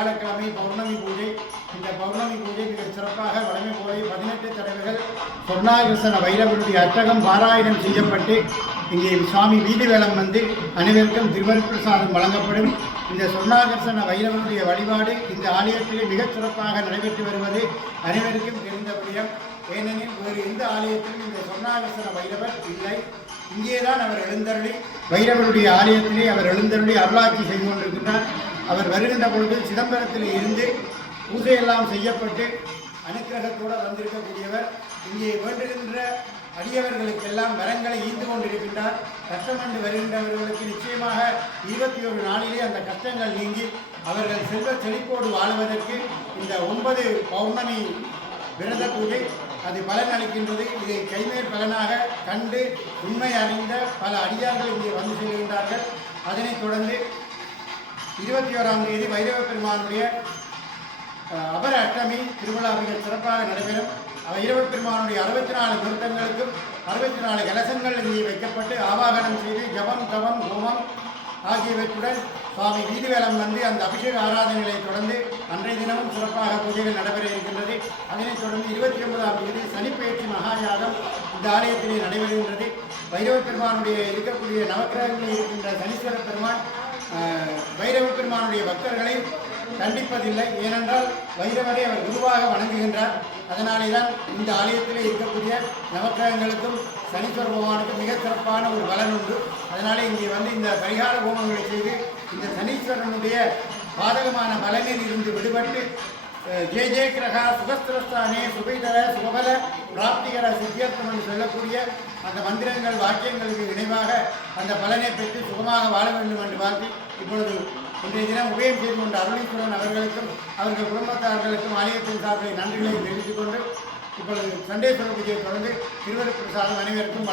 வியாழக்கிழமை பௌர்ணமி பூஜை. இந்த பௌர்ணமி பூஜை மிக சிறப்பாக வழமை போல 18 தடவைகள் சொர்ணாகர்ஷண வைரவருடைய அஷ்டகம் பாராயணம் செய்யப்பட்டு இங்கே சுவாமி வீதி வேலம் வந்து அனைவருக்கும் திருவருட்பிரசாதம் வழங்கப்படும். இந்த சொர்ணாகர்ஷண வைரவருடைய வழிபாடு இந்த ஆலயத்திலே மிகச் சிறப்பாக நடைபெற்று வருவது அனைவருக்கும் தெரிந்த விடயம். ஏனெனில் வேறு எந்த ஆலயத்திலும் இந்த சொர்ணாகர்ஷண வைரவர் இல்லை. இங்கேதான் அவர் எழுந்தருளி வைரவருடைய ஆலயத்திலே அவர் எழுந்தருளி அருளாட்சி செய்து கொண்டிருக்கின்றார். அவர் வருகின்ற பொழுது சிதம்பரத்தில் இருந்து பூஜையெல்லாம் செய்யப்பட்டு அனுக்கிரகத்தோடு வந்திருக்கக்கூடியவர். இங்கே வேண்டுகின்ற அடியவர்களுக்கெல்லாம் வரங்களை ஈந்து கொண்டிருக்கின்றார். கஷ்டமண்டு வருகின்றவர்களுக்கு நிச்சயமாக 21 நாளிலே அந்த கஷ்டங்கள் நீங்கி அவர்கள் செல்வ செழிப்போடு வாழ்வதற்கு இந்த 9 பௌர்ணமி விரத பூஜை அது பலன் அளிக்கின்றது. இதை கைமேல் பலனாக கண்டு உண்மை அறிந்த பல அடியார்கள் இங்கே வந்து செல்கின்றார்கள். அதனைத் தொடர்ந்து 21ஆம் தேதி வைரவ பெருமானுடைய அபர அஷ்டமி திருவிழா மிக சிறப்பாக நடைபெறும். வைரவ பெருமானுடைய 64 நிறுத்தங்களுக்கும் 64 கலசங்கள் இங்கே வைக்கப்பட்டு ஆவாகனம் செய்து ஜபம் தவம் ஹோமம் ஆகியவற்றுடன் சுவாமி வீதிவேலம் வந்து அந்த அபிஷேக ஆராதனைகளை தொடர்ந்து அன்றைய தினமும் சிறப்பாக பூஜைகள் நடைபெற இருக்கின்றது. அதனைத் தொடர்ந்து 29ஆம் தேதி சனிப்பெயர்ச்சி மகாயாகம் இந்த ஆலயத்திலே நடைபெறுகின்றது. வைரவ பெருமானுடைய இருக்கக்கூடிய நவக்கிரகங்களில் இருக்கின்ற சனீஸ்வர பெருமான் வைரவ பெருமானுடைய பக்தர்களை கண்டிப்பதில்லை. ஏனென்றால் வைரவரை அவர் குருவாக வணங்குகின்றார். அதனாலே தான் இந்த ஆலயத்திலே இருக்கக்கூடிய நவக்கிரகங்களுக்கும் சனீஸ்வர பகவானுக்கும் மிக சிறப்பான ஒரு பலன் உண்டு. அதனாலே இங்கே வந்து இந்த பரிகார ஹோமங்களை செய்து இந்த சனீஸ்வரனுடைய பாதகமான பலனில் இருந்து விடுபட்டு ஜெய ஜெய கிரகா சுகஸ்திரஸ்தானே சுபைதர சுபபல பிராப்திகர சித்தியர்த்தம் என்று சொல்லக்கூடிய அந்த மந்திரங்கள் வாக்கியங்களுக்கு இணைவாக அந்த பலனை பெற்று சுகமாக வாழ வேண்டும் என்று வாழ்த்தி இப்பொழுது இன்றைய தினம் உபயம் செய்து கொண்ட அருளீஸ்வரன் அவர்களுக்கும் அவர்கள் குடும்பத்தார்களுக்கும் ஆலயத்தின் சார்பில் நன்றிகளை தெரிவித்துக் கொண்டு இப்பொழுது சண்டேஸ்வர பூஜையை தொடர்ந்து திருவருட்பிரசாதம் அனைவருக்கும்